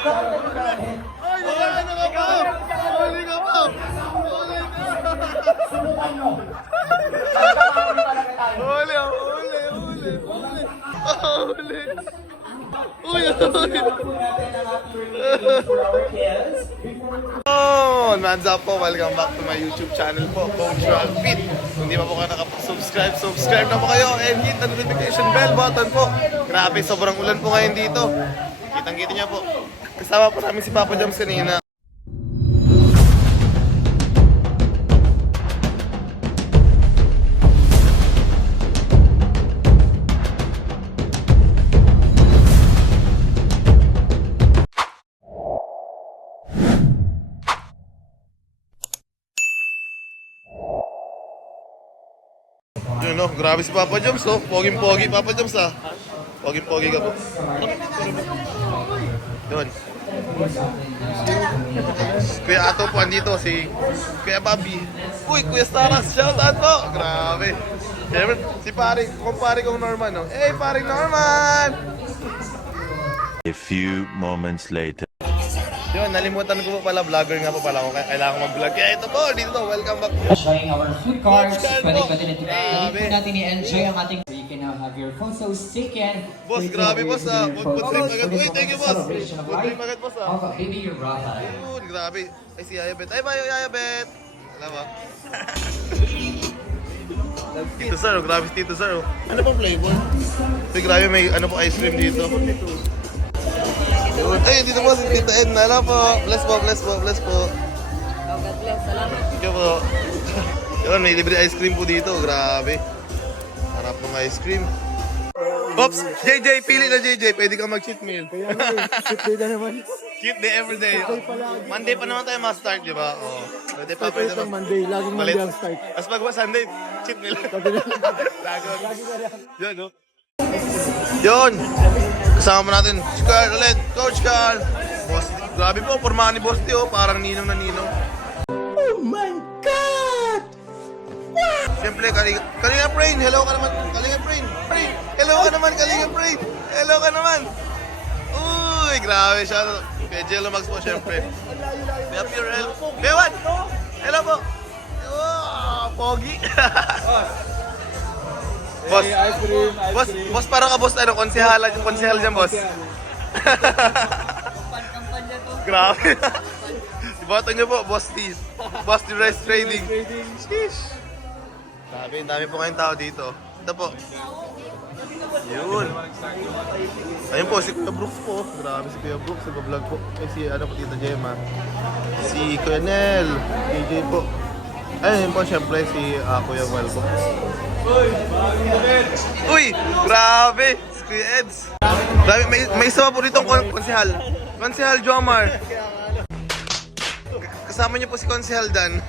Ay, ano ka pa? Huli ka pa! Huli ka! Huli, huli, huli, huli! Huli! Uy, uy! Oh, what's up po? Welcome back to my YouTube channel po, Coach Ralphit. Kung di pa po kayo nakapag-subscribe, subscribe na po kayo and hit the notification bell button po. Grabe, sobrang ulan po ngayon dito. Kitang-kita niya po. Kasama po namin si Papa Jam kanina. Yun no, grabe si Papa Joms oh. Poging-pogi Papa Joms ah. Poging-pogi ka po. Yun. Kuya Ato po andito, si Kuya Bobby. Uy, Kuya Staras, shoutout po. Grabe. Siyempre, si pare, kumpare kong Norman no. Hey, pare Norman! A few moments later. Yun, nalimutan ko po pala, vlogger nga po pala ako. Kailangan ko mag-vlog. Kaya ito po, dito to, welcome back. Showing our food cards. Pwede Grabe. natin i-enjoy ang ating... So you can now have your photos taken. Boss, grabe boss ah. Food trip agad. Uy, thank you boss. Food trip agad boss ah. Oh, baby, you're right. Yun, grabe. Ay, si Yaya Bet. Ay, bayo Yaya Bet. Alam ba? Tito Sir, oh, grabe si Tito Sir. Oh. Ano pang flavor? Uy, grabe, may ano po ice cream dito. Yun. Ay, dito po si Tita Edna. Alam po. Bless po, bless po, bless po. Oh, God bless. Salamat. Thank you po. Yun, may libre ice cream po dito. Grabe. Harap ng ice cream. Pops, JJ, pili na JJ. Pwede ka mag-cheat meal. Kaya cheat day na naman. Cheat day everyday. Monday pa naman tayo ma-start, di ba? Oo. Pwede pa, pwede Ito pa. Monday, laging Monday ang start. Tapos pag Sunday, cheat meal. Lagon. Yun, no? Yun! Kasama mo natin si Carl ulit. Coach Carl! Boss, grabe po, pormahan ni Boss Tio. Parang ninong na ninong. Oh my God! Siyempre, Kalinga Brain, hello ka naman. Kalinga Brain, Brain, hello ka naman, Kalinga Brain. Hello ka naman. Uy, grabe siya. Kaya Jello Mags po, siyempre. Kuya Pure Help. Kuya Juan, hello po. Oh, pogi. Boss, Ice cream, boss, parang ka boss, ano, konsehal dyan, boss. Grabe. Iboto nyo po, Boss T. Boss T Rice Trading. Sheesh. Grabe, dami po kayong tao dito. Ito po. Yun. Ayun po, si Kuya Brooks po. Grabe si Kuya Brooks, nag-vlog po. Ay, si ano po, Tita Gemma. Si Kuya Nel. DJ po. Ayun po, syempre, si Kuya Val po. Uy! Grabe! Si Kuya Eds. Grabe, may isa po dito konsehal. Konsehal Jomar. Kasama niyo po si Konsehal Dan.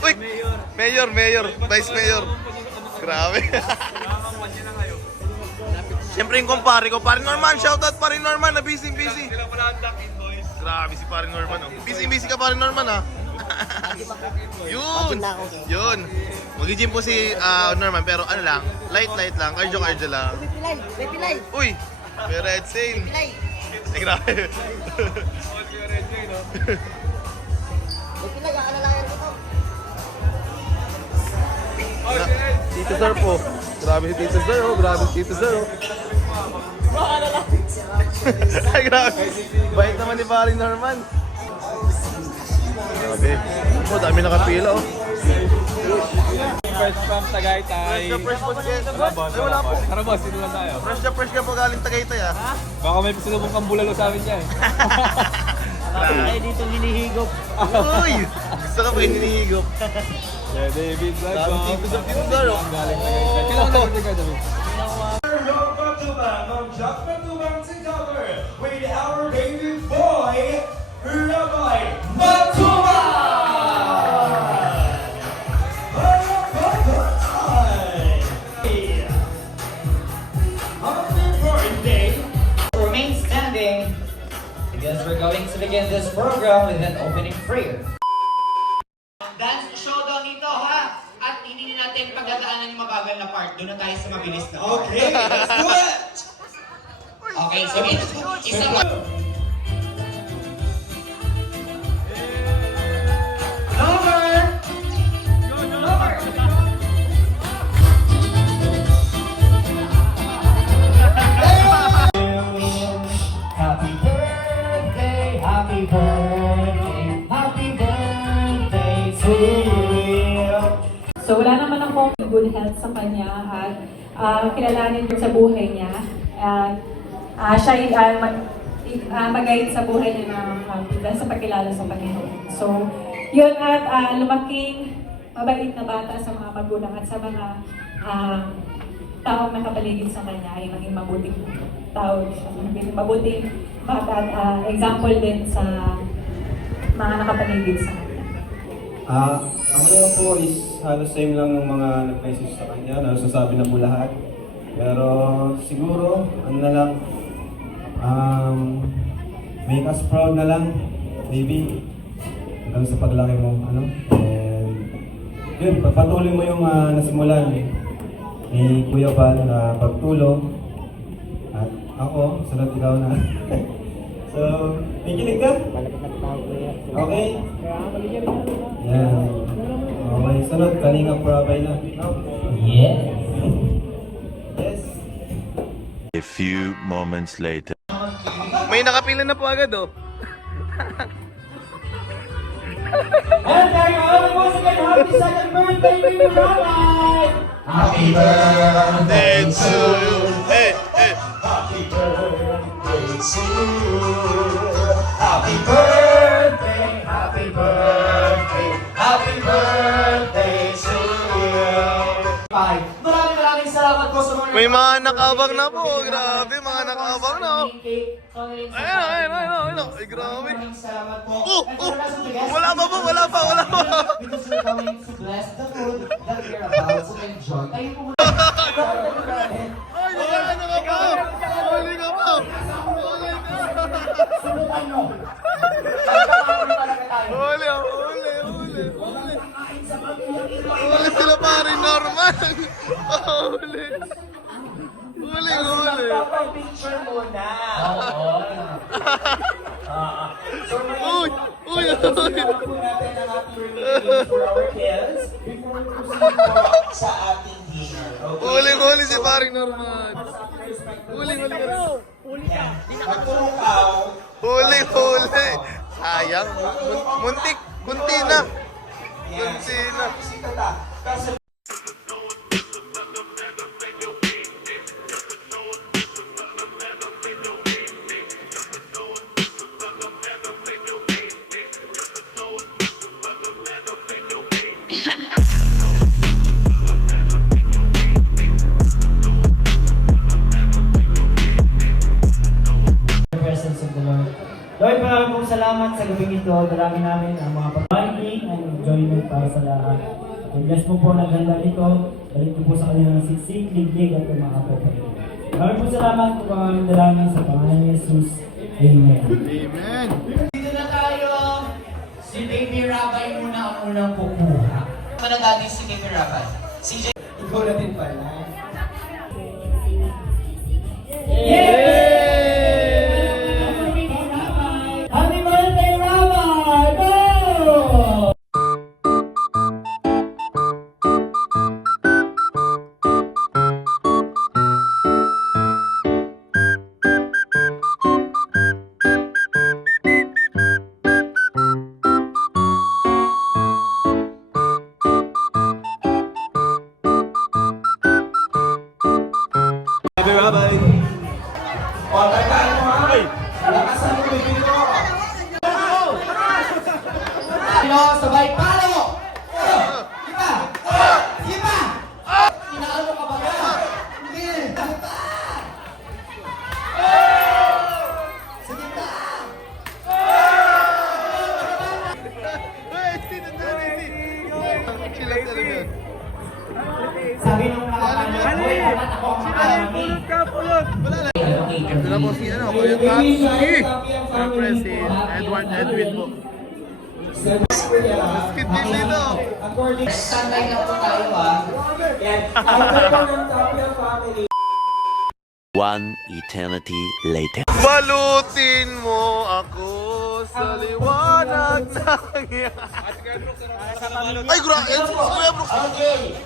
Uy! Mayor, Vice Mayor. Grabe. Siyempre yung kumpare ko, Pare Norman. Shoutout Pare Norman na busy. Grabe si Pare Norman. Oh. Busy ka Pare Norman ah. Yun. Mag-gym po si Norman pero ano lang, light lang, cardio lang. Baby life. Uy! May red sale. Ay, grabe. Baby life, akalalayan ko to. Tito Sir po. Grabe si Tito Sir oh. Grabe si Tito Sir oh. Ay, grabe. Bait naman ni Pare Norman. Grabe. Oh, dami nakapila oh. Fresh from Tagaytay. Fresh po si Ay, wala po. Tara boss, sino lang tayo? Fresh ka po galing Tagaytay ah. Baka may pasalubong kang bulalo sa amin dyan. Ay, dito hinihigop. Uy! Gusto ka po yung hinihigop. Yeah, David Vlog. Dami Tito Sir oh. Galing Tagaytay. Kailangan naman tayo David. With our baby boy, Rabbi Matuman! Happy birthday! Remain standing because we're going to begin this program with an opening prayer. Dance showdown ito ha! At hindi natin pagdadaanan yung mabagal na part. Doon na tayo sa mabilis na part. Okay, let's do it! Okay, so isa pa. So wala naman akong good health sa kanya at kilalanin ko sa buhay niya. Siya ay mag-guide sa buhay niya na sa pagkilala sa Panginoon. So yun at lumaking mabait na bata sa mga magulang at sa mga taong nakapaligid sa kanya ay maging mabuting tao siya. Maging mabuting bata at example din sa mga nakapaligid sa kanya. Ako naman po is halos same lang ng mga nag-message sa kanya, nasasabi na po lahat. Pero siguro, ano na lang, make us proud na lang, maybe, hanggang sa paglaki mo, ano? And yun, papatuloy mo yung nasimulan ni Kuya Val na pagtulong. At ako, sunod ikaw na. So, may kinig ka? Okay? Yan. Okay, sunod, Kalinga Prabay na. No? Yeah. Yes. A few moments later. May nakapila na po agad oh. And very early once again, happy second birthday, baby Rabbi! Happy birthday to you! Hey, hey. Happy birthday to you! Happy birthday, happy birthday, happy birthday to you! Bye! Maraming salamat po sa mga May mga nakabang na po. Grabe, mga nakabang na oh. Ayun. Ay, grabe. Salamat po. Wala pa po, wala pa. Because we're going to bless the food that we're about to enjoy. Tayo po muna. Ay, nakakano ka pa. Huli ka pa. Subukan nyo. Huli. Huli sila parin normal. Huli. Picture muna. Uy. Sinama po natin ang ating remaining for our kids before we proceed po sa ating dinner. Okay? Huli si paring normal. Huli ka. Magtukaw. Huli. Sayang. Muntik. Kunti na. Bisita ta. Kasi Presence of the Lord. Lord, maraming pong salamat sa gabing ito. Dalangin namin ang mga pag-binding and enjoyment para sa lahat. And bless mo po ng ganda nito. Balik po sa kanilang siksik, liglig at mga kapatid. Maraming pong salamat po mga dalangin sa pangalan ni Jesus. Amen. Dito na tayo. Si Baby Rabbi muna ang unang kukuha. Managadi si Baby Rabbi. Si J. ikaw na din pala. Happy birthday, Rabbi! Go! Happy Rabbi! O, tandaan mo ha. Lakasan mo baby ko. Ano, sabay palo! Iba! Inaano ka ba ka? Hindi! Chill lang talaga. Sabi nung nakapanood, boy, dapat ako ang makarami. Ito na po si Kuya Tatsuki. Siyempre si Edward Edwin po. Skit din dito. Standby lang po tayo ha. One eternity later. Balutin mo ako sa liwanag ng iyong... Ay, grabe! Kuya Brooks! Okay.